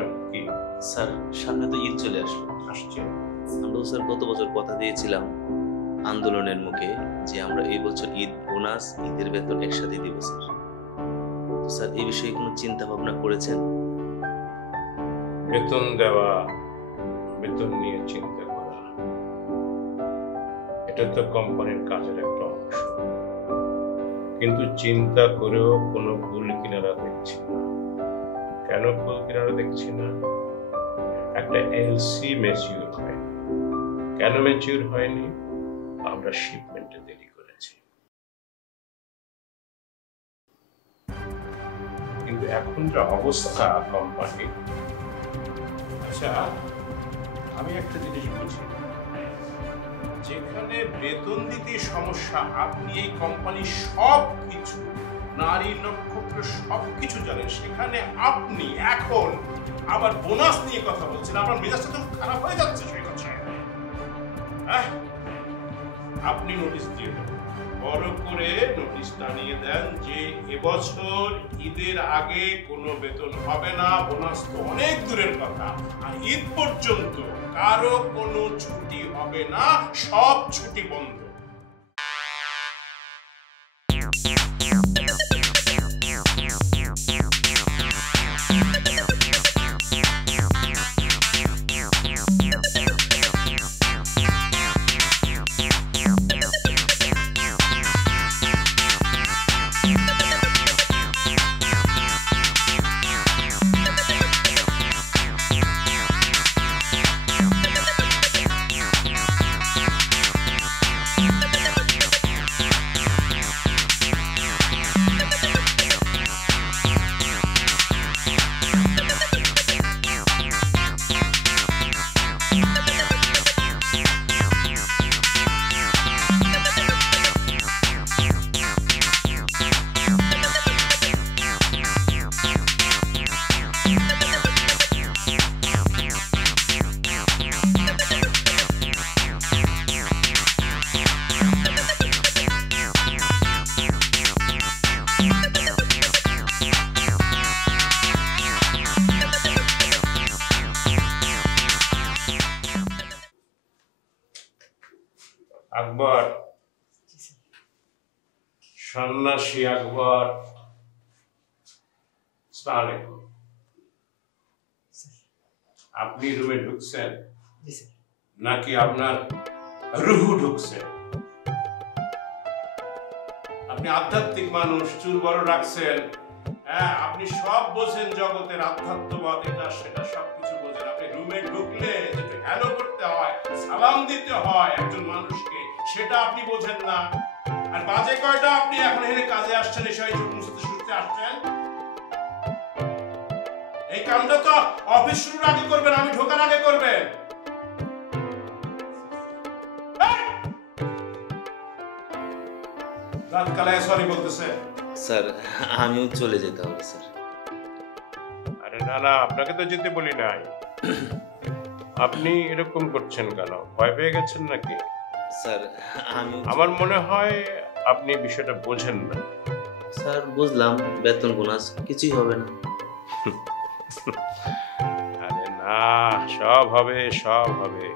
বলেন কি স্যার, সামনে তো ঈদ চলে আসছে? আমরা স্যার গত বছর কথা দিয়েছিলাম আন্দোলনের মুখে যে আমরা এই বছর ঈদ বোনাস ঈদের বেতন একসাথে দিব স্যার। তো স্যার এই বিষয়ে কোনো চিন্তা ভাবনা করেছেন? বেতন দেওয়া, বেতন নিয়ে চিন্তা করা, এটা তো কোম্পানির কাজের একটা অংশ, কিন্তু চিন্তা করেও কোনো ভুল কিনারা দেখছি না। কেন ভুল কিনারা দেখছি না? একটা এলসি ম্যাচিউর হয়নি। কেন ম্যাচিউর হয়নি? আমরা শিপমেন্টে দেরি করেছি। কিন্তু এখন যা অবস্থা কোম্পানি, আচ্ছা আমি একটা জিনিস বুঝি, যেখানে বেতন দিতে সমস্যা, আপনি এই কোম্পানির সব কিছু, নারী নক্ষত্র সবকিছু জানেন, সেখানে আপনি এখন আবার বোনাস নিয়ে কথা বলছেন। আপনার মেজাজটা তো খারাপ হয়ে যাচ্ছে সৈকত সাহেব। হ্যাঁ, আপনি নোটিশ দিয়ে দেন, বড় করে নোটিশ টানিয়ে দেন যে এবছর ঈদের আগে কোনো বেতন হবে না, বোনাস তো অনেক দূরের কথা, আর ঈদ পর্যন্ত কারো কোনো ছুটি হবে না, সব ছুটি বন্ধ। আকবর, সন্ন্যাসী আকবর, আসসালামু আলাইকুম। আপনি রুমে ঢুকছেন নাকি আপনার রুহু ঢুকছে? আপনি আধ্যাত্মিক মানুষ, চুল বড় রাখছেন, হ্যাঁ, আপনি সব বোঝেন, জগতের আধ্যাত্মবাদ এটা সেটা সবকিছু বোঝেন। আপনি রুমে ঢুকলে যেটা হ্যালো করতে হয়, সালাম দিতে হয় একজন মানুষকে, সেটা আপনি বোঝেন না। আর বাজে কয়টা আপনি এখন এখানে কাজে আসছেন, এসে মুছতে সুছতে আসছেন? এই কামটা তো অফিস শুরুর আগে করবেন, আমি ঢোকার আগে করবেন। রাত কালায় সরি বলতেছে। স্যার, আমিও চলে যেতে হবে স্যার। আরে না না, আপনাকে তো যেতে বলি নাই। আপনি এরকম করছেন কেন? ভয় পেয়ে গেছেন নাকি? স্যার, আমার মনে হয় আপনি বিষয়টা বোঝেন না। স্যার, বুঝলাম বেতন বোনাস কিছুই হবে না। আরে না, সব হবে, সব হবে।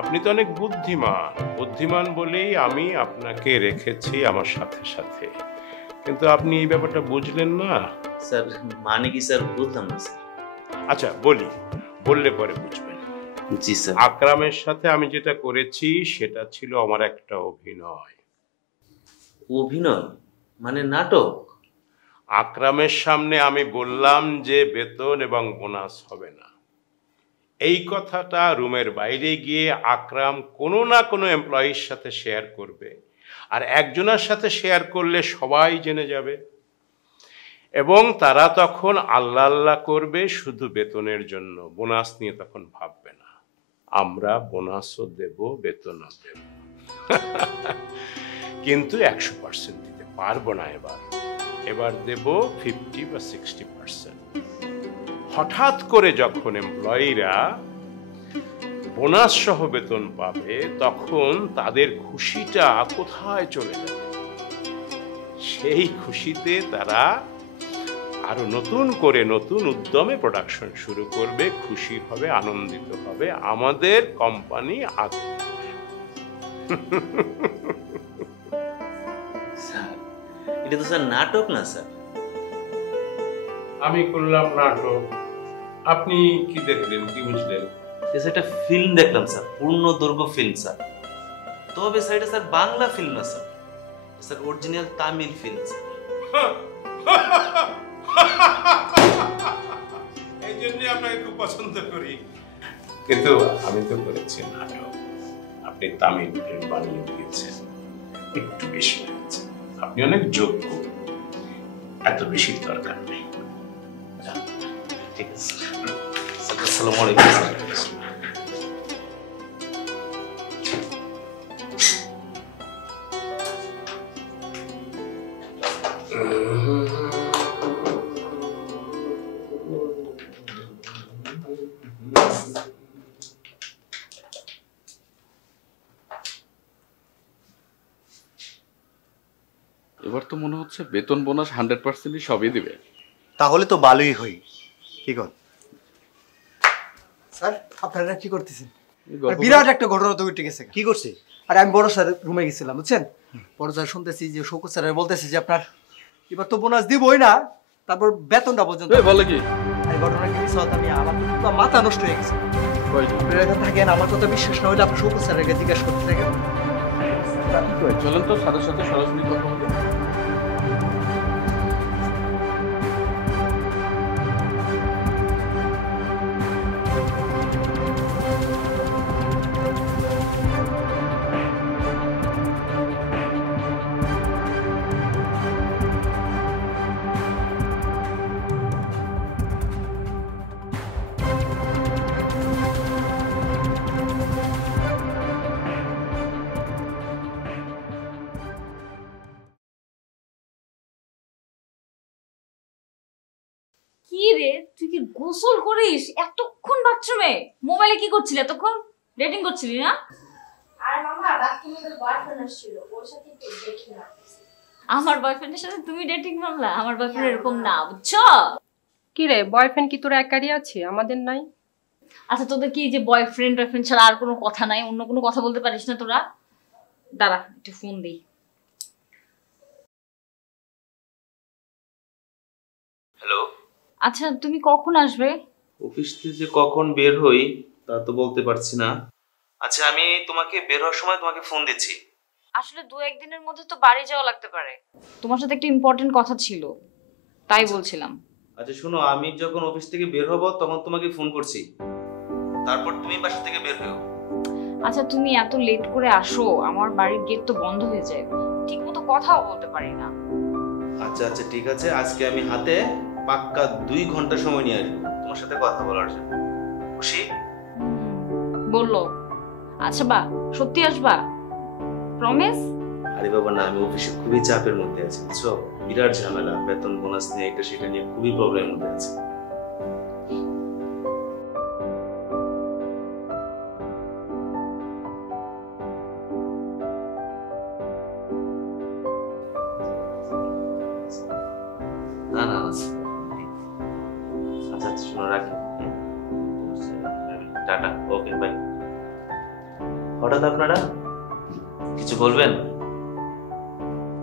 আপনি তো অনেক বুদ্ধিমান, বুদ্ধিমান বলেই আমি আপনাকে রেখেছি আমার সাথে সাথে, কিন্তু আপনি এই ব্যাপারটা বুঝলেন না। স্যার, মানে কি স্যার? বুঝলাম না স্যার। আচ্ছা বলি, বললে পরে বুঝবেন। জি স্যার। আকরামের সাথে আমি যেটা করেছি সেটা ছিল আমার একটা অভিনয়। অভিনয় মানে নাটক? আকরামের সামনে আমি বললাম যে বেতন এবং বোনাস হবে না। এই কথাটা রুমের বাইরে গিয়ে আকরাম কোনো না কোনো এমপ্লয়ির সাথে শেয়ার করবে, আর একজনের সাথে শেয়ার করলে সবাই জেনে যাবে, এবং তারা তখন আল্লাহ আল্লাহ করবে শুধু বেতনের জন্য, বোনাস নিয়ে তখন ভাববে না। আমরা বোনাসও দেব, বেতনও দেব, কিন্তু 100% দিতে পারবো না। এবার দেব 50 বা 60%। হঠাৎ করে যখন এমপ্লয়িরা বোনাস সহ বেতন পাবে, তখন তাদের খুশিটা কোথায় চলে যাবে? সেই খুশিতে তারা আরো নতুন করে নতুন উদ্যমে প্রোডাকশন শুরু করবে, খুশি হবে, আনন্দিত হবে, আমাদের কোম্পানি আগে। স্যার এটা তো স্যার নাটক না স্যার। আমি করলাম নাটক, আপনি কি দেখলেন, কি বুঝলেন? একটা ফিল্ম দেখলাম স্যার, পূর্ণ দৈর্ঘ্য ফিল্ম স্যার। তবে স্যার এটা স্যার বাংলা ফিল্ম না sir, sir original Tamil film sir. এই জন্য আপনাকে খুব পছন্দ করি। কিন্তু আমি তো করেছি নাটক, আপনি তামিল ফিল্ম বানিয়ে দিয়েছেন, একটু বেশি হয়েছে। আপনি অনেক যোগ্য, এত বেশি দরকার নেই। ঠিক আছে স্যার, আসসালামু আলাইকুম স্যার। এবার তো মনে হচ্ছে বেতন বোনাস 100%ই সবই দিবে। তাহলে তো ভালোই হই। কি কর স্যার, আপনারা কি করতেছেন? বিরাট একটা ঘটনা তো ঘটে গেছে। কি করছে? আরে আমি বড় স্যার রুমে গেছিলাম, বুঝছেন? বড় স্যার শুনতেছি যে শৌকত স্যার বলতেছে যে আপনার এবার তো বোনাস দিবই না, তারপর বেতনটা পর্যন্ত। বলে কি এই ঘটনা কি সত্য? আমি আমার তো পুরো মাথা নষ্ট হয়ে গেছে। আপনারা এখানে থাকেন, আমার কথা বিশ্বাস না হলে আপনি শৌকত স্যারকে জিজ্ঞাসা করতে থাকেন। চলেন তো সাথে সাথে সরাসরি কথা বলবো। কি রে, তুই কি গোসল করিস এতক্ষণ বাথরুমে? মোবাইলে কি করছিলি এতক্ষণ? ডেটিং করছিলি না? আর মামা বাথরুমে তো বয়ফ্রেন্ড আসছিল, ওর সাথে একটু দেখি না। আমার বয়ফ্রেন্ডের সাথে তুমি ডেটিং মামলা? আমার বয়ফ্রেন্ড এরকম না, বুঝছো? কি রে, বয়ফ্রেন্ড কি তোর একারই আছে, আমাদের নাই? আচ্ছা তোদের কি যে বয়ফ্রেন্ড ছাড়া আর কোনো কথা নাই? অন্য কোনো কথা বলতে পারিস না তোরা? দাঁড়া একটু ফোন দিই। হ্যালো, আচ্ছা তুমি কখন আসবে? অফিস থেকে যে কখন বের হই তা তো বলতে পারছি না। আচ্ছা আমি তোমাকে বের হওয়ার সময় তোমাকে ফোন দিচ্ছি। আসলে 2-1 দিনের মধ্যে তো বাড়ি যাওয়া লাগতে পারে, তোমার সাথে একটা ইম্পর্টেন্ট কথা ছিল, তাই বলছিলাম। আচ্ছা শোনো, আমি যখন অফিস থেকে বের হব তখন তোমাকে ফোন করছি, তারপর তুমি বাসা থেকে বের হও। আচ্ছা তুমি এত লেট করে আসো, আমার বাড়ির গেট তো বন্ধ হয়ে যায়, ঠিক মতো কথাও বলতে পারি না। আচ্ছা আচ্ছা ঠিক আছে, আজকে আমি হাতে পাক্কা 2 ঘন্টা সময় নিয়ে আসবো তোমার সাথে কথা বলার জন্য। খুশি? বললো। আচ্ছা বা সত্যি আসবা? প্রমিস? আরে বাবা না, আমি অফিসে খুবই চাপের মধ্যে আছি, বুঝছো? বিরাট ঝামেলা, বেতন বোনাস নিয়ে এটা সেটা নিয়ে খুবই প্রবলেমের মধ্যে আছি। না না আচ্ছা আচ্ছা শোনো রাখি, টাটা, ওকে বাই। হঠাৎ আপনারা কিছু বলবেন?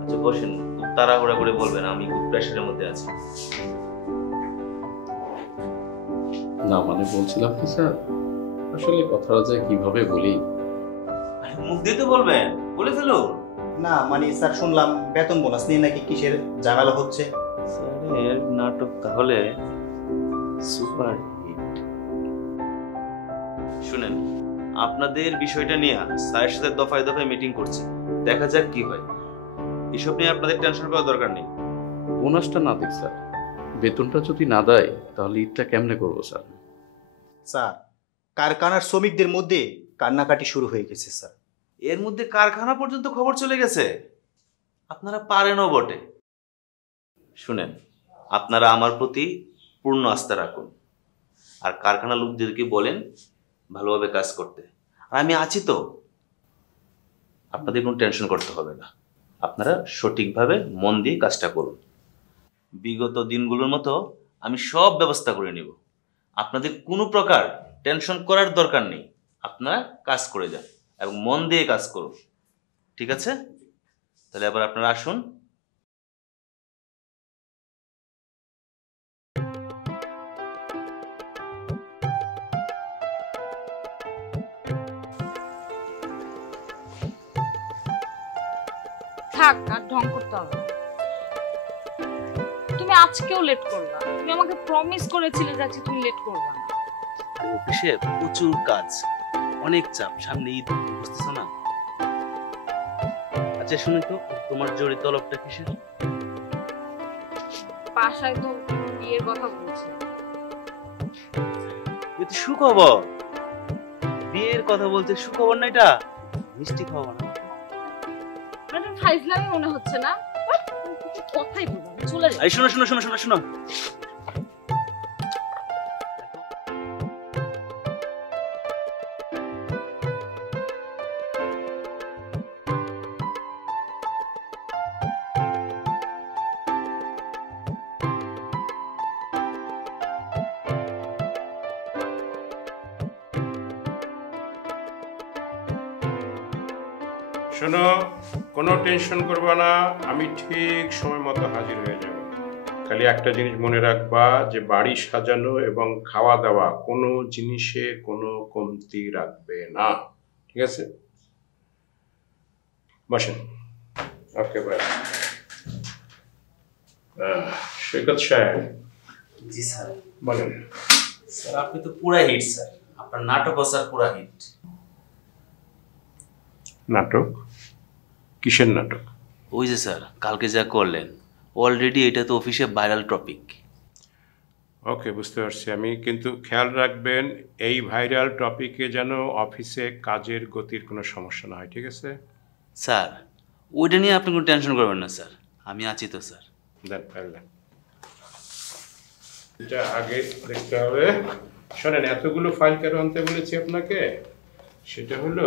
আচ্ছা বসেন, খুব তাড়াহুড়া করে বলবেন, আমি খুব প্রেশারের মধ্যে আছি। না মানে বলছিলাম কি স্যার, আসলে কথাটা যে কিভাবে বলি। আরে মুখ দিয়ে তো বলবেন, বলে ফেলো। না মানে স্যার, শুনলাম বেতন বোনাস নিয়ে নাকি কিসের ঝামেলা হচ্ছে। স্যারের নাটক তাহলে সুপার হিট। শুনেন, আপনাদের বিষয়টা নিয়ে স্যারের সাথে দফায় দফায় মিটিং করছি, দেখা যাক কি হয়। এসব নিয়ে আপনাদের টেনশন করার দরকার নেই। বোনাসটা না দিক স্যার, বেতনটা যদি না দেয় তাহলে ঈদটা কেমনে করবো স্যার? স্যার, কারখানার শ্রমিকদের মধ্যে কান্নাকাটি শুরু হয়ে গেছে স্যার। এর মধ্যে কারখানা পর্যন্ত খবর চলে গেছে, আপনারা পারেনও বটে। শুনেন, আপনারা আমার প্রতি পূর্ণ আস্থা রাখুন, আর কারখানা লোকদেরকে বলেন ভালোভাবে কাজ করতে, আর আমি আছি তো, আপনাদের কোনো টেনশন করতে হবে না। আপনারা সঠিকভাবে মন দিয়ে কাজটা করুন। বিগত দিনগুলোর মতো আমি সব ব্যবস্থা করে নিব। আপনাদের কোনো প্রকার টেনশন করার দরকার নেই। আপনারা কাজ করে যান এবং মন দিয়ে কাজ করুন, ঠিক আছে? তাহলে এবার আপনারা আসুন। থাক, আর ঢং করতে হবে না। তুমি আজকেও লেট করবা। তুমি আমাকে প্রমিস করেছিলে যে আজকে তুমি লেট করবা না। অফিসে প্রচুর কাজ, অনেক চাপ, সামনে ঈদ, বুঝতেছো না? আচ্ছা শুনি তো, তোমার জড়িত তলবটা কিসের? বাসায় তো বিয়ের কথা বলছে। এ তো সুখবর। বিয়ের কথা বলতে সুখবর না এটা? মিষ্টি খাওয়া না? মানে ফাইজলামি মনে হচ্ছে না? কথাই বলবো না, চলে যাই। এই শোনো শোনো শোনো শোনো শোনো, শোনো, কোনো টেনশন করবে না, আমি ঠিক সময় মতো হাজির হয়ে যাব। খালি একটা জিনিস মনে রাখবা যে বাড়ি সাজানো এবং খাওয়া দাওয়া কোনো জিনিসে কোনো কমতি রাখবে না, ঠিক আছে? বসেন। ওকে, বাই। সৈকত সাহেব। জি স্যার। বলেন। স্যার আপনি তো পুরা হিট স্যার, আপনার নাটকও স্যার পুরা হিট। নাটক? কিসের নাটক? ওই যে স্যার কালকে যা করলেন, অলরেডি এটা তো অফিসে ভাইরাল টপিক। ওকে, বুঝতে পারছি আমি, কিন্তু খেয়াল রাখবেন এই ভাইরাল টপিকে যেন অফিসে কাজের গতির কোনো সমস্যা না হয়, ঠিক আছে? স্যার ওইটা নিয়ে আপনি কোনো টেনশন করবেন না স্যার, আমি আছি তো স্যার। দেন ফাইল দেন। এটা আগে দেখতে হবে। শোনেন, এতগুলো ফাইল কেন আনতে বলেছি আপনাকে? সেটা হলো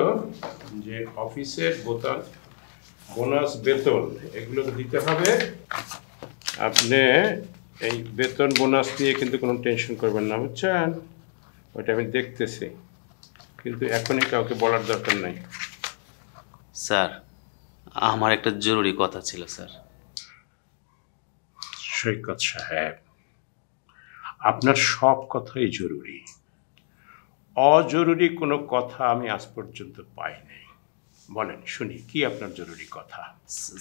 যে অফিসের বোনাস, বেতন এগুলো তো দিতে হবে। আপনি এই বেতন বোনাস নিয়ে কিন্তু কোনো টেনশন করবেন না, বুঝছেন? ওইটা আমি দেখতেছি, কিন্তু এখনই কাউকে বলার দরকার নাই। স্যার আমার একটা জরুরি কথা ছিল স্যার। সৈকত সাহেব, আপনার সব কথাই জরুরি, অজরুরি কোনো কথা আমি আজ পর্যন্ত পাই নাই। বলেন শুনি, কি আপনার জরুরি কথা?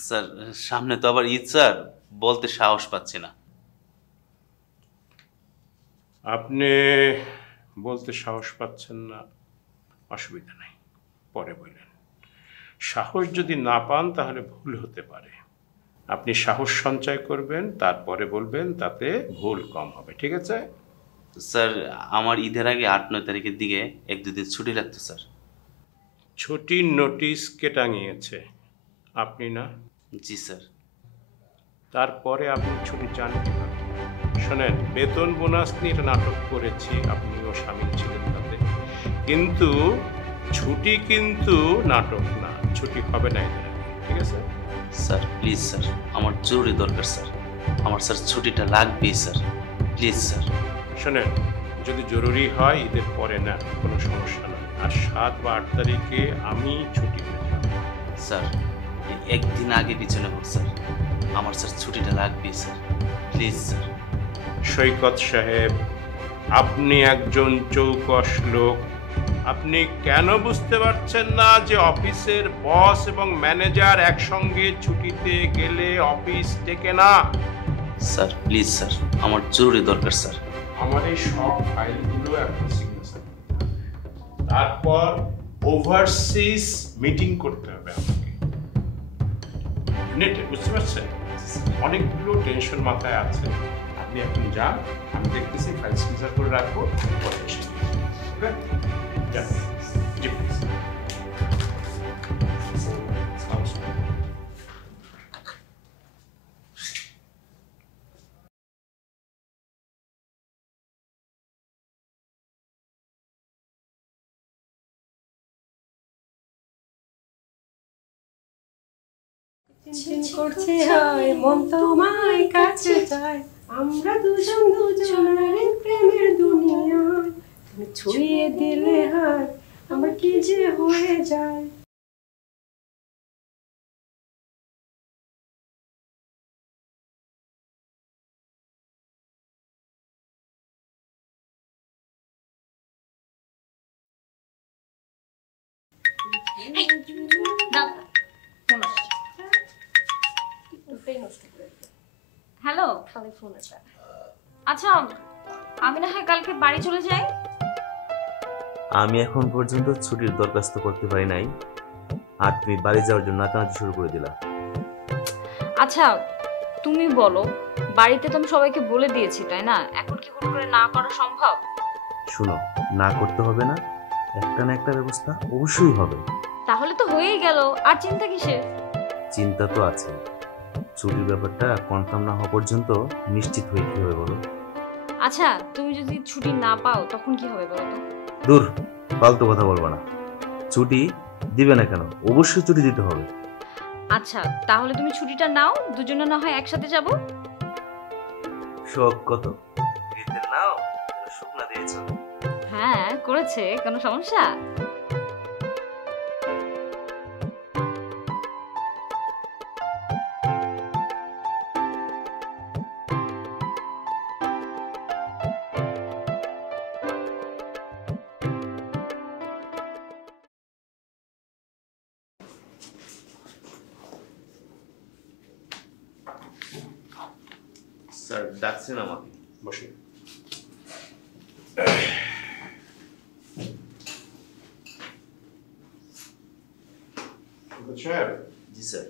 স্যার সামনে তো আবার ঈদ স্যার, বলতে সাহস পাচ্ছি না। আপনি বলতে সাহস পাচ্ছেন না, অসুবিধা নেই, পরে বললেন। সাহস যদি না পান তাহলে ভুল হতে পারে। আপনি সাহস সঞ্চয় করবেন, তারপরে বলবেন, তাতে ভুল কম হবে, ঠিক আছে? স্যার আমার ঈদের আগে 8-9 তারিখের দিকে 1-2 দিন ছুটি লাগতো স্যার। ছুটির নোটিশ কে টাঙিয়েছে? আপনি না? জি স্যার। তারপরে আপনি ছুটি চান কিভাবে? শোনেন, বেতন বোনাস নিয়ে এটা নাটক করেছি, আপনিও সামিল ছিলেন তাতে, কিন্তু ছুটি কিন্তু নাটক না, ছুটি হবে না এদের আগে, ঠিক আছে? স্যার প্লিজ স্যার, আমার জরুরি দরকার স্যার, আমার স্যার ছুটিটা লাগবেই স্যার, প্লিজ স্যার। শোনেন, যদি জরুরি হয় ঈদের পরে না, কোনো সমস্যা নয়, আর 7 বা 8 তারিখে আমি ছুটি পেয়ে যাব। স্যার একদিন আগে পিছনে হোক স্যার, আমার স্যার ছুটিটা লাগবেই স্যার, প্লিজ স্যার। সৈকত সাহেব, আপনি একজন চৌকস লোক, আপনি কেন বুঝতে পারছেন না যে অফিসের বস এবং ম্যানেজার একসঙ্গে ছুটিতে গেলে অফিস টেকে না? স্যার প্লিজ স্যার, আমার জরুরি দরকার স্যার। আমার এই সব ফাইলগুলো এখন সিগনেচার, তারপর ওভারসিজ মিটিং করতে হবে আমাকে নেটে, বুঝতে পারছেন? অনেকগুলো টেনশন মাথায় আছে। আপনি এখন যান, আমি দেখতেছি ফাইল সিগনেচার করে রাখবো, পরে এসে ওকে যান। জি প্লিজ। চিনচিন করছে হয় মন তোমায় কাছে চায়, আমরা দুজন দুজনের প্রেমের দুনিয়ায়, তুমি ছুঁয়ে দিলে হয় আমার কি যে হয়ে যায়। হ্যালো, আচ্ছা আমি না হয় কালকে বাড়ি চলে যাই। আমি এখন পর্যন্ত ছুটির দরখাস্ত করতে পারি নাই, আর তুমি বাড়ি যাওয়ার জন্য নাচানাচি শুরু করে দিলা। আচ্ছা তুমি বলো, বাড়িতে তো আমি সবাইকে বলে দিয়েছি তাই না, এখন কি হুট করে না করা সম্ভব? শুনো, না করতে হবে না, একটা না একটা ব্যবস্থা অবশ্যই হবে। তাহলে তো হয়েই গেল, আর চিন্তা কিসের? চিন্তা তো আছে, ছুটির ব্যাপারটা কনফার্ম না হওয়া পর্যন্ত নিশ্চিত হয়ে কি হবে বলো। আচ্ছা তুমি যদি ছুটি না পাও তখন কি হবে বলো তো? দূর, ফালতু কথা বলবো না। ছুটি দিবে না কেন? অবশ্যই ছুটি দিতে হবে। আচ্ছা তাহলে তুমি ছুটিটা নাও, দুজনে না হয় একসাথে যাব। শখ কত নাও, শুকনা দিয়েছ। হ্যাঁ করেছে, কোনো সমস্যা? স্যার ডাকছেন আমাকে? বসে। জি স্যার।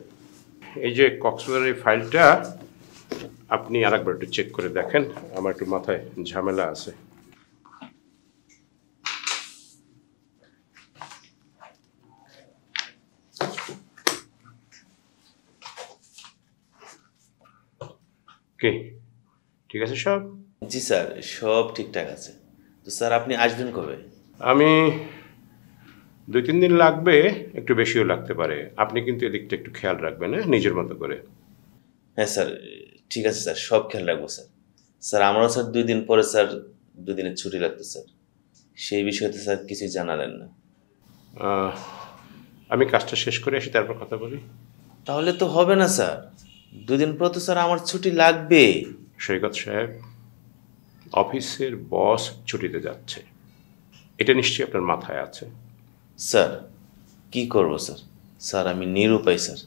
এই যে কক্সবাজারের এই ফাইলটা আপনি আরেকবার একটু চেক করে দেখেন, আমার একটু মাথায় ঝামেলা আছে। কে ঠিক আছে সব? জি স্যার, সব ঠিকঠাক আছে। তো স্যার আপনি আসবেন কবে? আমি 2-3 দিন লাগবে, একটু বেশিও লাগতে পারে। আপনি কিন্তু এদিকটা একটু খেয়াল রাখবেন, হ্যাঁ, নিজের মতো করে। হ্যাঁ স্যার, ঠিক আছে স্যার, সব খেয়াল রাখবো স্যার। স্যার আমারও স্যার 2 দিন পরে স্যার 2 দিনের ছুটি লাগতো স্যার, সেই বিষয়তে স্যার কিছুই জানালেন না। আমি কাজটা শেষ করে আসি, তারপর কথা বলি। তাহলে তো হবে না স্যার, 2 দিন পর তো স্যার আমার ছুটি লাগবে। সৈকত সাহেব, অফিসের বস ছুটিতে যাচ্ছে, এটা নিশ্চয়ই আপনার মাথায় আছে। স্যার কি করব স্যার? স্যার আমি নিরুপায় স্যার,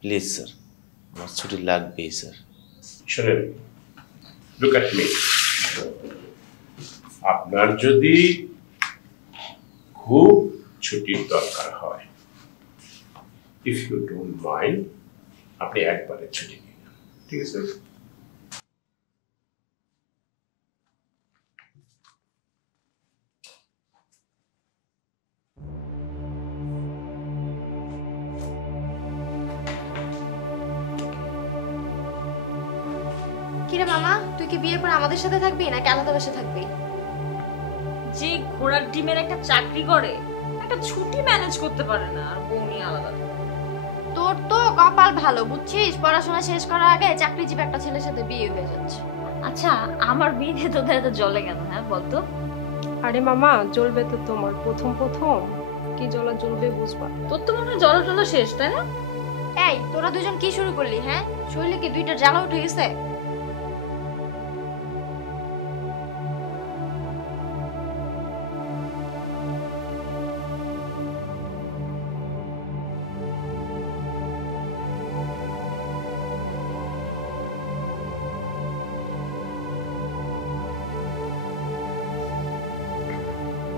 প্লিজ স্যার আমার ছুটি লাগবেই স্যার। শুনেন, লুক অ্যাট মি। আপনার যদি খুব ছুটির দরকার হয়, ইফ ইউ ডোন্ট মাইন্ড, আপনি একবারে ছুটি নিন, ঠিক আছে? কিরে মামা, তুই কি বিয়ের পর আমাদের সাথে থাকবি নাকি আলাদা বাসা থাকবি? যে ঘোড়ার ডিমের একটা চাকরি করে, একটা ছুটি ম্যানেজ করতে পারে না, আর বউ নিয়ে আলাদা। তোর তো কপাল ভালো বুঝছিস, পড়াশোনা শেষ করার আগে চাকরিজীবী একটা ছেলের সাথে বিয়ে হয়ে যাচ্ছে। আচ্ছা আমার বিয়ে তোদের এত জলে কেন, হ্যাঁ বলতো? আরে মামা, জ্বলবে তো তোমার প্রথম কি জ্বলা জ্বলবে বুঝবা। তোর তো মনে হয় জ্বলা টলা শেষ, তাই না? এই তোরা দুজন কি শুরু করলি? হ্যাঁ, শরীরে কি 2টা জ্বালা উঠে গেছে?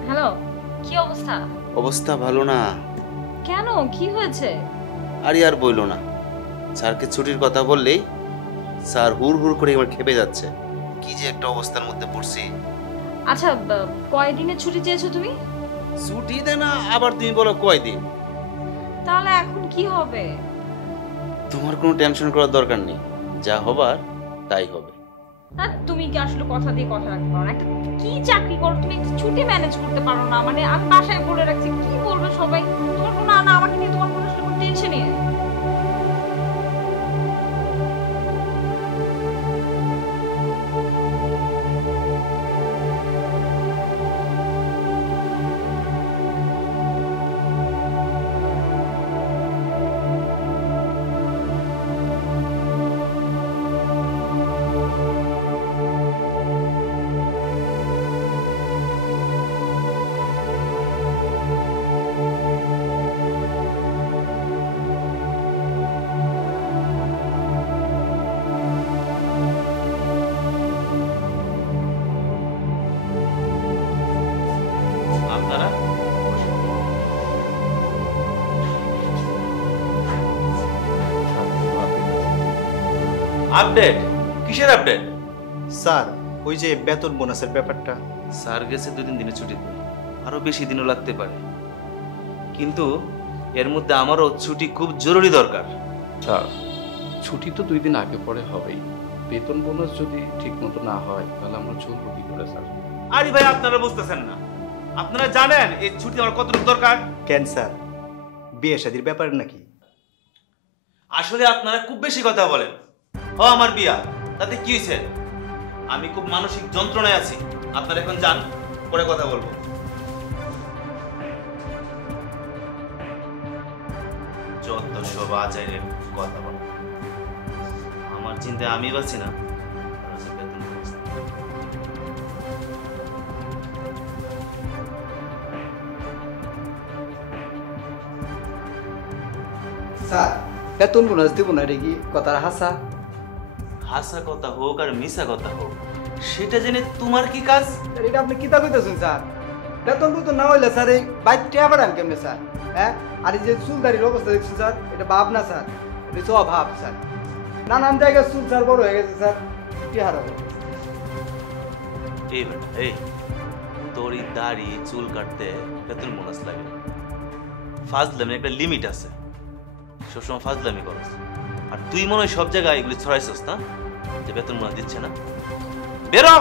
হ্যালো, কি অবস্থা? অবস্থা ভালো না। কেন, কি হয়েছে? আরে আর বইলো না, স্যারকে ছুটির কথা বললেই স্যার হুড় হুড় করে আমার খেপে যাচ্ছে। কি যে একটা অবস্থার মধ্যে পড়ছি। আচ্ছা কয়দিনের ছুটি চেয়েছো তুমি? ছুটি দে না, আবার তুমি বলো কয়দিন। তাহলে এখন কি হবে? তোমার কোনো টেনশন করার দরকার নেই, যা হবার তাই হবে। তুমি কি আসলে কথা দিয়ে কথা রাখতে পারো না? একটা কি চাকরি করো তুমি, একটা ছুটি ম্যানেজ করতে পারো না? মানে আমি বাসায় বলে রাখছি, কি বলবে সবাই? তোমার কোনো আমাকে নিয়ে তোমার কোনো টেনশনই নেই। আপডেট? কিসের আপডেট? স্যার ওই যে বেতন বোনাসের ব্যাপারটা। স্যার গেছে 2-3 দিনের ছুটিতে, আরো বেশি দিনও লাগতে পারে, কিন্তু এর মধ্যে আমারও ছুটি খুব জরুরি দরকার। স্যার ছুটি তো 2 দিন আগে পরে হবেই, বেতন বোনাস যদি ঠিক মতো না হয় তাহলে আমরা চলবো কি করে স্যার? আরে ভাই আপনারা বুঝতেছেন না, আপনারা জানেন এই ছুটি আমার কতটুকু দরকার? কেন স্যার, বিয়ে শাদির ব্যাপার নাকি? আসলে আপনারা খুব বেশি কথা বলেন। আমার বিয়া, তাতে কি হয়েছে? আমি খুব মানসিক যন্ত্রণায় আছি। আপনারা এখন যান, পরে কথা বলবো। যত সব আচার্যের কথা বল, আমার চিন্তায় আমি বাঁচি না। স্যার বেতন বোনাস দিব না, এটা কি কথার হাসা? হাসা কথা হোক আর মিশা কথা হোক, সেটা জেনে তোমার কি কাজ? এটা আপনি কিতা কইতেছেন স্যার? বেতন তো না হইলে স্যার এই বাইকটা আবার আন কেমনে স্যার? হ্যাঁ, আর এই যে চুলদারির অবস্থা দেখছেন স্যার, এটা ভাব না স্যার, এটা তো অভাব স্যার। নানান জায়গায় চুল স্যার বড় হয়ে গেছে স্যার, কি হারাবো? এই বেটা এই, তোর এই দাড়ি চুল কাটতে বেতন বোনাস লাগে। ফাজলামি একটা লিমিট আছে, সবসময় ফাজলামি করস। আর তুই মনে হয় সব জায়গায় এগুলি ছড়াইছস না, যে বেতন বোনাস দিচ্ছে না। বেরো!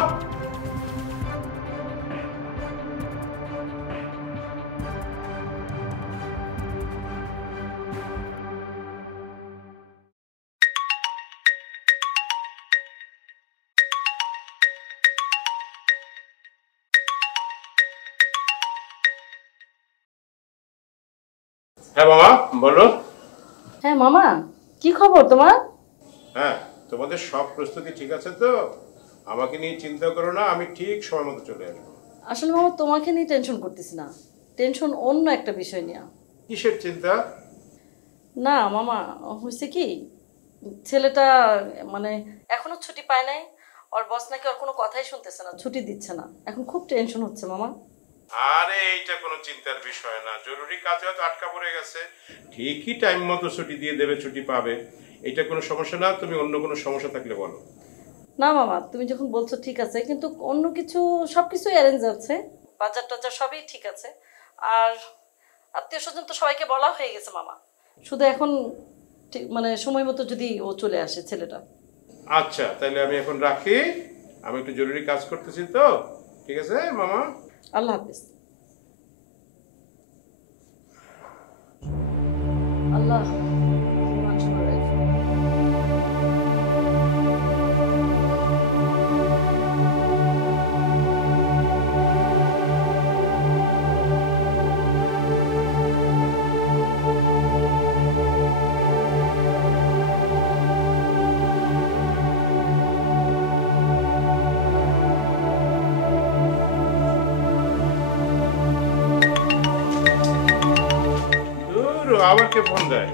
হ্যাঁ মামা বলো। হ্যাঁ মামা, কি খবর তোমার? হ্যাঁ, তোমাদের সব প্রস্তুতি ঠিক আছে তো? আমাকে নিয়ে চিন্তা করো না, আমি ঠিক সময় মতো চলে আসবো। আসলে মামা তোমাকে নিয়ে টেনশন করতেছি না, টেনশন অন্য একটা বিষয় নিয়ে। কিসের চিন্তা? না মামা, হয়েছে কি, ছেলেটা মানে এখনো ছুটি পায় নাই, ওর বস নাকি ওর কোনো কথাই শুনতেছে না, ছুটি দিচ্ছে না, এখন খুব টেনশন হচ্ছে মামা। আরে এইটা কোনো চিন্তার বিষয় না, জরুরি কাজে হয়তো আটকা পড়ে গেছে, ঠিকই টাইম মতো ছুটি দিয়ে দেবে, ছুটি পাবে, এটা কোনো সমস্যা না। তুমি অন্য কোনো সমস্যা থাকলে বলো। না মামা, তুমি যখন বলছো ঠিক আছে, কিন্তু অন্য কিছু সব কিছুই অ্যারেঞ্জ আছে, বাজার টাজার সবই ঠিক আছে, আর আত্মীয় স্বজন তো সবাইকে বলা হয়ে গেছে মামা, শুধু এখন ঠিক মানে সময় মতো যদি ও চলে আসে ছেলেটা। আচ্ছা তাহলে আমি এখন রাখি, আমি একটু জরুরি কাজ করতেছি তো। ঠিক আছে মামা, আল্লাহ হাফিজ। আল্লাহ আবার কে ফোন দেয়?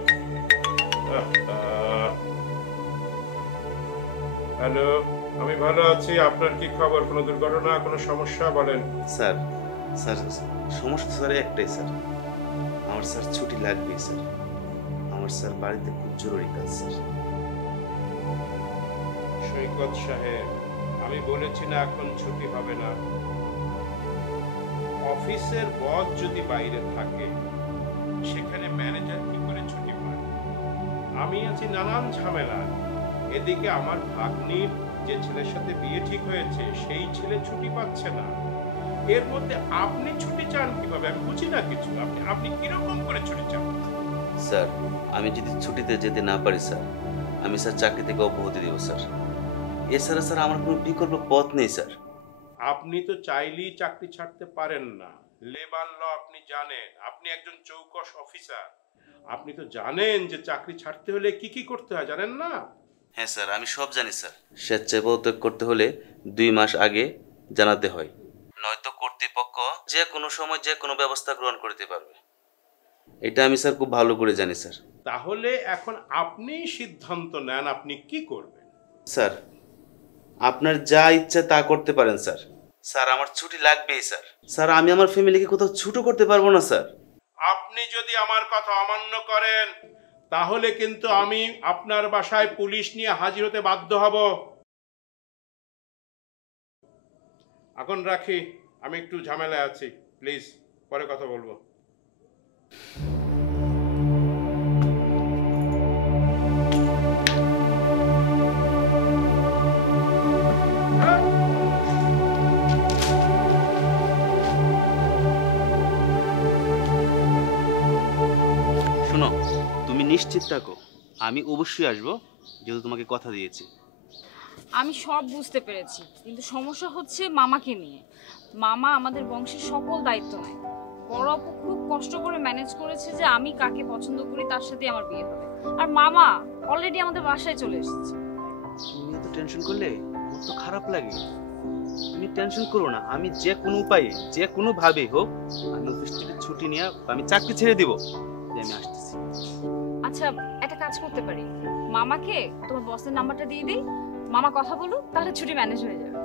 হ্যালো, আমি ভালো আছি, আপনার কি খবর? কোনো দুর্ঘটনা, কোনো সমস্যা বলেন। স্যার স্যার সমস্যা স্যার একটাই স্যার, আমার স্যার ছুটি লাগবে স্যার, আমার স্যার বাড়িতে খুব জরুরি কাজ স্যার। সৈকত সাহেব, আমি বলেছি না এখন ছুটি হবে না। অফিসের বস যদি বাইরে থাকে সেখানে ম্যানেজার কি করে ছুটি পায়? আমি আছি নানান ঝামেলা, এদিকে আমার ভাগ্নির যে ছেলের সাথে বিয়ে ঠিক হয়েছে সেই ছেলে ছুটি পাচ্ছে না, এর মধ্যে আপনি ছুটি চান কিভাবে? আমি বুঝি না কিছু। আপনি কিরকম করে ছুটি চান? স্যার আমি যদি ছুটিতে যেতে না পারি স্যার, আমি স্যার চাকরি থেকে অব্যাহতি দিব স্যার। এছাড়া স্যার আমার কোনো বিকল্প পথ নেই স্যার। আপনি তো চাইলেই চাকরি ছাড়তে পারেন না, লেবার ল আপনি জানেন, আপনি একজন চৌকস অফিসার, আপনি তো জানেন যে চাকরি ছাড়তে হলে কি কি করতে হয়, জানেন না? হ্যাঁ স্যার আমি সব জানি স্যার। স্বেচ্ছায় পদত্যাগ করতে হলে 2 মাস আগে জানাতে হয়, নয়তো কর্তৃপক্ষ যে কোনো সময় যে কোনো ব্যবস্থা গ্রহণ করতে পারবে। এটা আমি স্যার খুব ভালো করে জানি স্যার। তাহলে এখন আপনি সিদ্ধান্ত নেন আপনি কি করবেন। স্যার আপনার যা ইচ্ছা তা করতে পারেন স্যার। স্যার আমার ছুটি লাগবেই স্যার। স্যার আমি আমার ফ্যামিলিকে কোথাও ছুটো করতে পারবো না স্যার। আপনি যদি আমার কথা অমান্য করেন তাহলে কিন্তু আমি আপনার বাসায় পুলিশ নিয়ে হাজির হতে বাধ্য হব। এখন রাখি, আমি একটু ঝামেলায় আছি, প্লিজ পরে কথা বলবো। শোনো, তুমি নিশ্চিত থাকো, আমি অবশ্যই আসবো, যেহেতু তোমাকে কথা দিয়েছি। আমি সব বুঝতে পেরেছি, কিন্তু সমস্যা হচ্ছে মামাকে নিয়ে। মামা আমাদের বংশের সকল দায়িত্ব নেয়। বড় আপু খুব কষ্ট করে ম্যানেজ করেছে যে আমি কাকে পছন্দ করি তার সাথে আমার বিয়ে হবে। আর মামা অলরেডি আমাদের বাসায় চলে এসেছে। তুমি এত টেনশন করলে আমার তো খারাপ লাগে। তুমি টেনশন করো না, আমি যে কোনো উপায়ে, যে কোনো ভাবে হোক, আমি অফিস থেকে ছুটি নিয়ে আমি চাকরি ছেড়ে দিব, আমি আসতেছি। আচ্ছা, একটা কাজ করতে পারি, মামাকে তোমার বসের নাম্বারটা দিয়ে দিই, মামা কথা বলুক, তাহলে ছুটি ম্যানেজ হয়ে যাবে।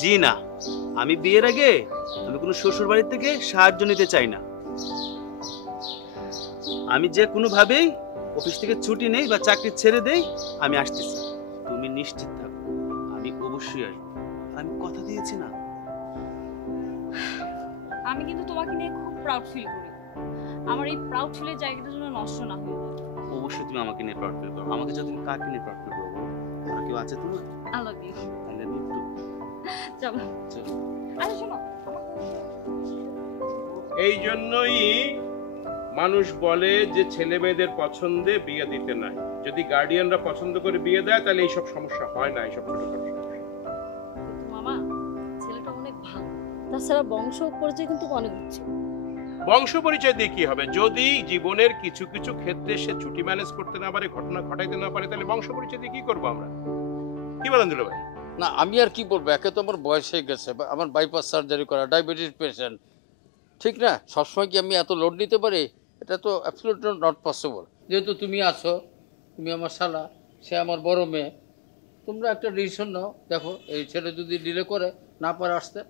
জি না, আমি বিয়ের আগে আমি কোনো শ্বশুর বাড়ি থেকে সাহায্য নিতে চাই না। আমি যে কোনো ভাবেই অফিস থেকে ছুটি নেই বা চাকরি ছেড়ে দেই, আমি আসতেছি। তুমি নিশ্চিত থাকো, আমি অবশ্যই আসবো, আমি কথা দিয়েছি না। আমি কিন্তু তোমাকে নিয়ে খুব প্রাউড ফিল করি। আমার এই প্রাউড ফিলের জায়গাটা যেন নষ্ট না হয়ে যায়। অবশ্যই তুমি আমাকে নিয়ে প্রাউড ফিল করো। আমাকে যদি তুমি কাকে নিয়ে প্রাউড ফিল করো? আর কেউ আছে তোমার? I love you. I love you too. চলো চলো। আরে শোনো, এই জন্যই মানুষ বলে যে ছেলে মেয়েদের পছন্দে বিয়ে দিতে নাই। যদি গার্ডিয়ানরা পছন্দ করে বিয়ে দেয় তাহলে এইসব সমস্যা হয় না, এইসব ছোটখাটো সমস্যা। মামা ছেলেটা অনেক ভালো, তাছাড়া বংশ পরিচয় কিন্তু অনেক উচ্চ। বংশ পরিচয় দিয়ে কি হবে? যদি জীবনের কিছু কিছু ক্ষেত্রে সে ছুটি ম্যানেজ করতে না পারে, ঘটনা ঘটাইতে না পারে, তাহলে বংশ পরিচয় দিয়ে কি করবো আমরা? কি বলেন দুলা ভাই? না আমি আর কি বলবো, একে তো আমার বয়স হয়ে গেছে, আমার বাইপাস সার্জারি করা, ডায়াবেটিস পেশেন্ট, ঠিক না? সবসময় কি আমি এত লোড নিতে পারি? এটা তো অ্যাবসলিউটলি নট পসিবল। যেহেতু তুমি আছো, তুমি আমার শালা, সে আমার বড় মেয়ে, তোমরা একটা ডিসিশন নাও। দেখো এই ছেলে যদি ডিলে করে না পারে আসতে,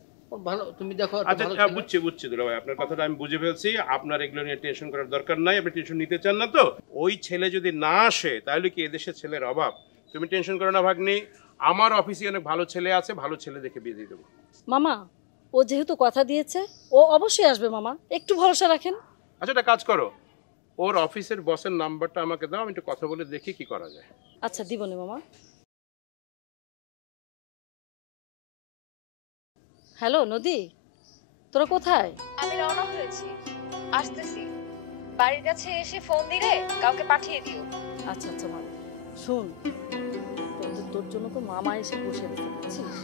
ভালো, তুমি দেখো। আচ্ছা বুঝছি দুলা ভাই, আপনার কথাটা আমি বুঝে ফেলছি। আপনার এগুলো নিয়ে টেনশন করার দরকার নাই, আপনি টেনশন নিতে চান না তো। ওই ছেলে যদি না আসে তাহলে কি এদেশে ছেলের অভাব? তুমি টেনশন করো না ভাগ্নি, আমার অফিসে অনেক ভালো ছেলে আছে, ভালো ছেলে দেখে বিয়ে দিয়ে দেবো। মামা ও যেহেতু কথা দিয়েছে, ও অবশ্যই আসবে মামা, একটু ভরসা রাখেন। আচ্ছা একটা কাজ করো, ওর অফিসের বসের নাম্বারটা আমাকে দাও, আমি একটু কথা বলে দেখি কি করা যায়। আচ্ছা দিবনি মামা। হ্যালো নদী, তোরা কোথায়? আমি রওনা হয়েছি, আসতেছি। বাড়ির কাছে এসে ফোন দিলে কাউকে পাঠিয়ে দিও। আচ্ছা আচ্ছা মামা, শোন, তোর জন্য তো মামা এসে বসে আছে, বুঝছিস?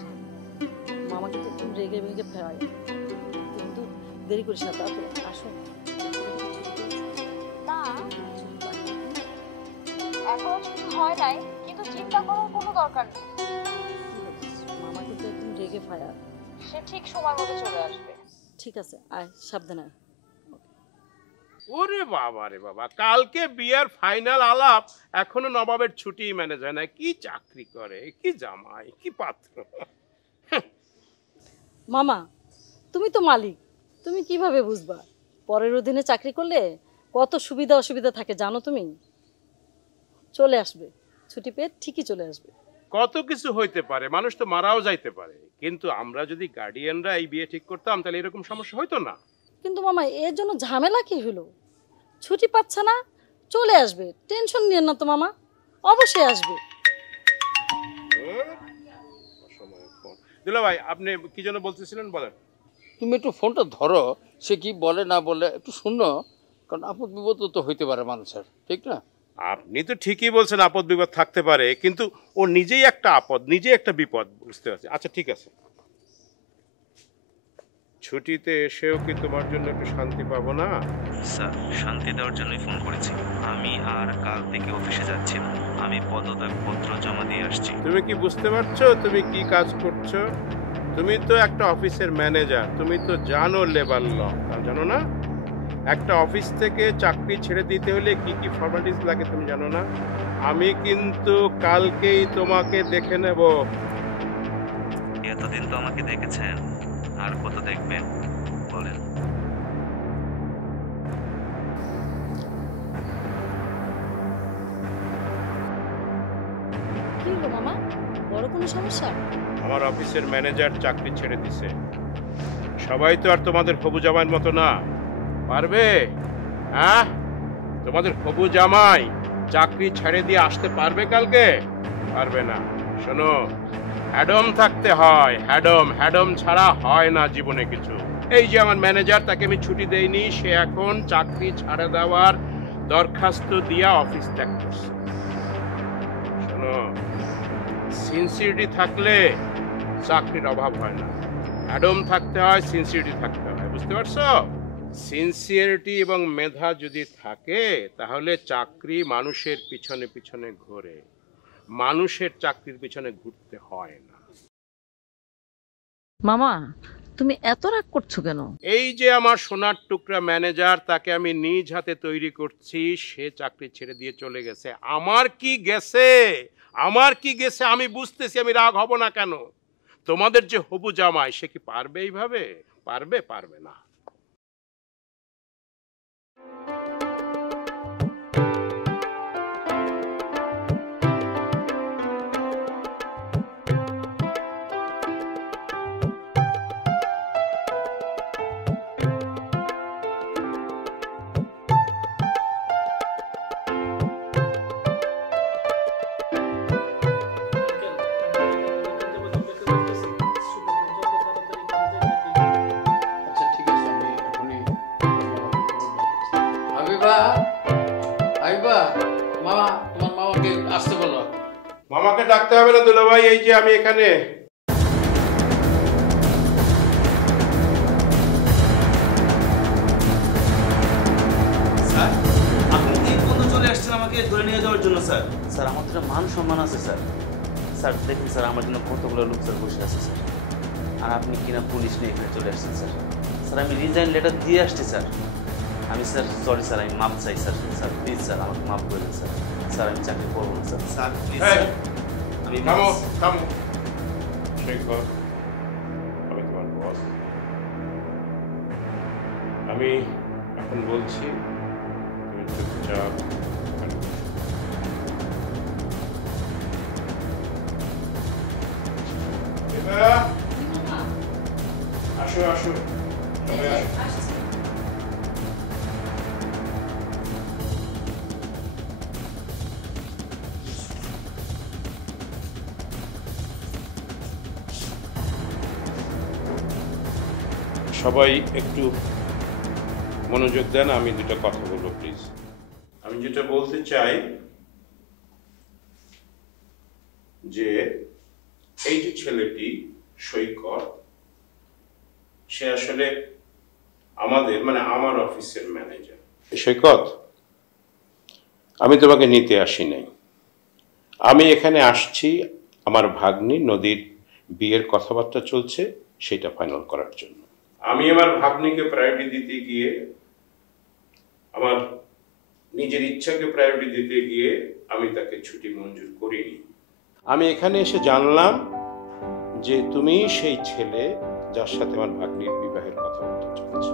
মামাকে তো একদম রেগে মেগে ফেরায়, কিন্তু দেরি করিস না, তাড়াতাড়ি আসো। না এখনো ছুটি হয় নাই, কিন্তু চিন্তা করার কোনো দরকার নেই। মামা কিন্তু একদম রেগে ফায়ার, সে ঠিক সময় মতো চলে আসবে। ঠিক আছে, আয়, সাবধানে আয়। ওরে বাবা রে বাবা, কালকে বিয়ার ফাইনাল আলাপ, এখনো নবাবের ছুটি ম্যানেজ হয় না। কি চাকরি করে, কি জামাই, কি পাত্র। মামা তুমি তো মালিক, তুমি কিভাবে বুঝবা? পরের অধীনে চাকরি করলে কত সুবিধা অসুবিধা থাকে জানো তুমি? চলে আসবে, ছুটি পেয়ে ঠিকই চলে আসবে। কত কিছু হইতে পারে, মানুষ তো মারাও যাইতে পারে, কিন্তু আমরা যদি গার্ডিয়ানরা এই বিয়ে ঠিক করতাম তাহলে এরকম সমস্যা হইতো না। কিন্তু মামা এর জন্য ঝামেলা কি হলো? ছুটি পাচ্ছে না, চলে আসবে, টেনশন নিয়েন না তো মামা, অবশ্যই আসবে। দুলা ভাই আপনি কি জন্য বলতেছিলেন বলেন। তুমি একটু ফোনটা ধরো, সে কি বলে না বলে একটু শুনো, কারণ আপদ বিপদ তো হইতে পারে মানুষের, ঠিক না? আপনি তো ঠিকই বলছেন, আপদ বিপদ থাকতে পারে, কিন্তু ও নিজেই একটা আপদ, নিজেই একটা বিপদ, বুঝতে পারছি। আচ্ছা ঠিক আছে, ছুটিতে এসেও কি তোমার জন্য একটু শান্তি পাবো না? স্যার, শান্তি দেওয়ার জন্যই ফোন করেছি। আমি আর কাল থেকে অফিসে যাচ্ছি না, আমি পদত্যাগপত্র জমা দিয়ে আসছি। তুমি কি বুঝতে পারছো তুমি কি কাজ করছো? তুমি তো একটা অফিসের ম্যানেজার, তুমি তো জানো লেবার ল, জানো না? একটা অফিস থেকে চাকরি ছেড়ে দিতে হলে কি কি ফর্মালিটিস লাগে তুমি জানো না? আমি কিন্তু কালকেই তোমাকে দেখে নেব। এতদিন তো আমাকে দেখেছেন, আর কত দেখবেন বলেন? কি হলো মামা, বড় কোনো সমস্যা? আমার অফিসের ম্যানেজার চাকরি ছেড়ে দিছে। সবাই তো আর তোমাদের হবু জামাইয়ের মতো না। পারবে? হ্যাঁ, তোমাদের হবু জামাই চাকরি ছেড়ে দিয়ে আসতে পারবে কালকে? পারবে না। শোনো, হ্যাডম থাকতে হয়, হ্যাডম। হ্যাডম ছাড়া হয় না জীবনে কিছু। এই যে আমার ম্যানেজার, তাকে আমি ছুটি দেইনি, সে এখন চাকরি ছাড়া দেওয়ার দরখাস্ত দিয়া অফিস ত্যাগ করছে। শোনো, সিনসিয়ারিটি থাকলে চাকরির অভাব হয় না। অ্যাডম থাকতে হয়, সিনসিয়ারিটি থাকতে হয়, বুঝতে পারছো? সিনসিয়ারিটি এবং মেধা যদি থাকে তাহলে চাকরি মানুষের পিছনে পিছনে ঘোরে, মানুষের চাকরির পিছনে ঘুরতে হয় না। মামা, তুমি এত রাগ করছো কেন? এই যে আমার সোনার টুকরা ম্যানেজার, তাকে আমি নিজ হাতে তৈরি করছি, সে চাকরি ছেড়ে দিয়ে চলে গেছে। আমার কি গেছে, আমার কি গেছে আমি বুঝতেছি, আমি রাগ হব না কেন? তোমাদের যে হবু জামাই, সে কি পারবে এইভাবে? পারবে? পারবে না। মামাকে ডাকতে হবে না দুলাভাই, এই যে আমি এখানে। স্যার, আপনি এই পর্যন্ত চলে আসছেন আমাকে ধরে নিয়ে যাওয়ার জন্য? স্যার, স্যার আমার তো মান সম্মান আছে স্যার। স্যার দেখুন স্যার, আমার জন্য কতগুলো লোক স্যার বসে আছে স্যার, আর আপনি কিনা পুলিশ নিয়ে এখানে চলে আসছেন স্যার। স্যার আমি রিজাইন লেটার দিয়ে আসছি স্যার। আমি স্যার সরি স্যার, আমি মাপ চাই স্যার। স্যার প্লিজ স্যার, আমাকে মাফ করে দিন স্যার। স্যার আমি চাকরি করবো না স্যার। স্যার প্লিজ স্যার, আমি থামো থামো। শেখর, আমি তোমার বস। আমি এখন বলছি, তুমি চুপচাপ আসো আসো, সবাই আসো। সবাই একটু মনোযোগ দেন, আমি দুটো কথা বলবো প্লিজ। আমি যেটা বলতে চাই যে এই যে ছেলেটি সৈকত, সে আসলে আমাদের মানে আমার অফিসের ম্যানেজার। সৈকত, আমি তোমাকে নিতে আসি নাই। আমি এখানে আসছি আমার ভাগ্নি নদীর বিয়ের কথাবার্তা চলছে, সেটা ফাইনাল করার জন্য। আমি আমার ভাগ্নিকে প্রায়োরিটি দিতে গিয়ে, আমার নিজের ইচ্ছাকে প্রায়োরিটি দিতে গিয়ে আমি তাকে ছুটি মঞ্জুর করিনি। আমি এখানে এসে জানলাম যে তুমি সেই ছেলে যার সাথে আমার ভাগ্নির বিবাহের কথাবার্তা চলছে।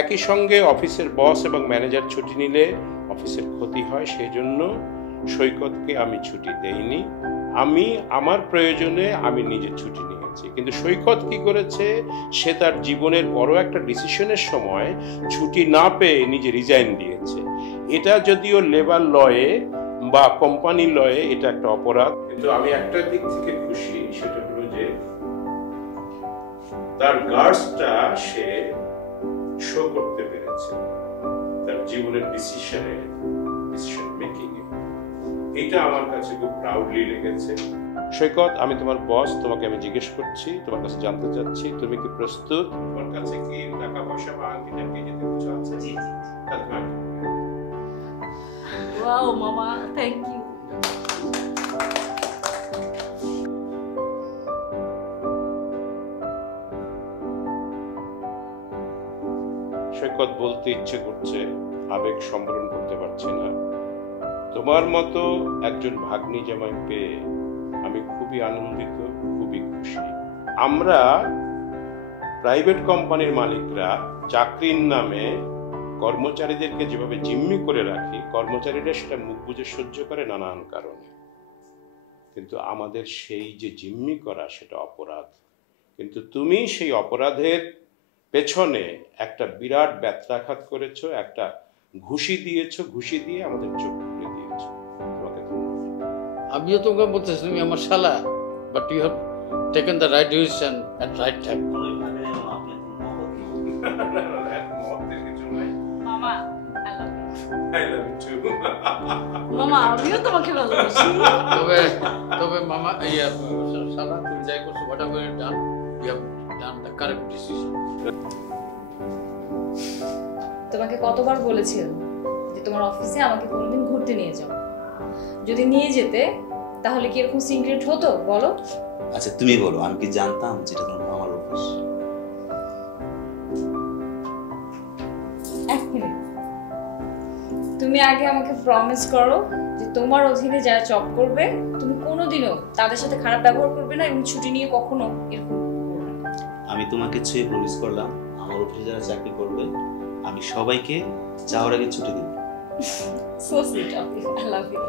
একই সঙ্গে অফিসের বস এবং ম্যানেজার ছুটি নিলে অফিসের ক্ষতি হয়, সেই জন্য সৈকতকে আমি ছুটি দেইনি। আমি আমার প্রয়োজনে আমি নিজে ছুটি নিয়েছি। কিন্তু সৈকত কি করেছে, সে তার জীবনের বড় একটা ডিসিশনের সময় ছুটি না পেয়ে নিজে রিজাইন দিয়েছে। এটা যদিও লেবার লয়ে বা কোম্পানি লয়ে এটা একটা অপরাধ, কিন্তু আমি একটা দিক থেকে খুশি, সেটা হলো যে তার গার্ডসটা সে শো করতে পেরেছে তার জীবনের ডিসিশন মেকিং এ। এটা আমার কাছে খুব প্রাউডলি লেগেছে। সৈকত, আমি তোমার বস, তোমাকে আমি জিজ্ঞেস করছি, তোমার কাছে জানতে চাচ্ছি, তুমি কি প্রস্তুত? তোমার কাছে কি টাকা পয়সা বা আংটি টাংটি যেতে কিছু আছে? জি জি। ওয়াও মামা, থ্যাংক ইউ। সৈকত, বলতে ইচ্ছে করছে, আবেগ সম্বরণ করতে পারছি না। তোমার মতো একজন ভাগ্নি জামাই পেয়ে আমি খুবই আনন্দিত, খুবই খুশি। আমরা প্রাইভেট কোম্পানির মালিকরা চাকরির নামে কর্মচারীদেরকে যেভাবে জিম্মি করে রাখি, কর্মচারীরা সেটা মুখ বুজে সহ্য করে নানান কারণে। কিন্তু আমাদের সেই যে জিম্মি করা সেটা অপরাধ। কিন্তু তুমি সেই অপরাধের পেছনে একটা বিরাট ব্যত্রাঘাত করেছো, একটা ঘুষি দিয়েছো, ঘুষি দিয়ে আমাদের চোখ খুলে দিয়েছো। তোমাকে আমিও তোমাকে বলতেছি তুমি আমার শালা, but you have taken the right decision at right time. মামা I love you too. মামা আমিও তোমাকে ভালোবাসি। তবে তবে মামা শালা তুমি যাই করছো whatever you done, you have done the correct decision. তোমাকে কতবার বলেছিলাম যে তোমার অফিসে আমাকে কোনোদিন ঘুরতে নিয়ে যাও, যদি নিয়ে যেতে তাহলে কি এরকম সিক্রেট হতো বলো? আচ্ছা তুমি বলো, আমি কি জানতাম যেটা তোমার আমার অফিস? এক মিনিট, তুমি আগে আমাকে প্রমিস করো যে তোমার অধীনে যারা জব করবে তুমি কোনোদিনও তাদের সাথে খারাপ ব্যবহার করবে না এবং ছুটি নিয়ে কখনো এরকম করবে না। আমি তোমাকে ছুঁয়ে প্রমিস করলাম আমার অফিসে যারা চাকরি করবে আমি সবাইকে যাওয়ার আগে ছুটি দিব। So sweet of you, I love you.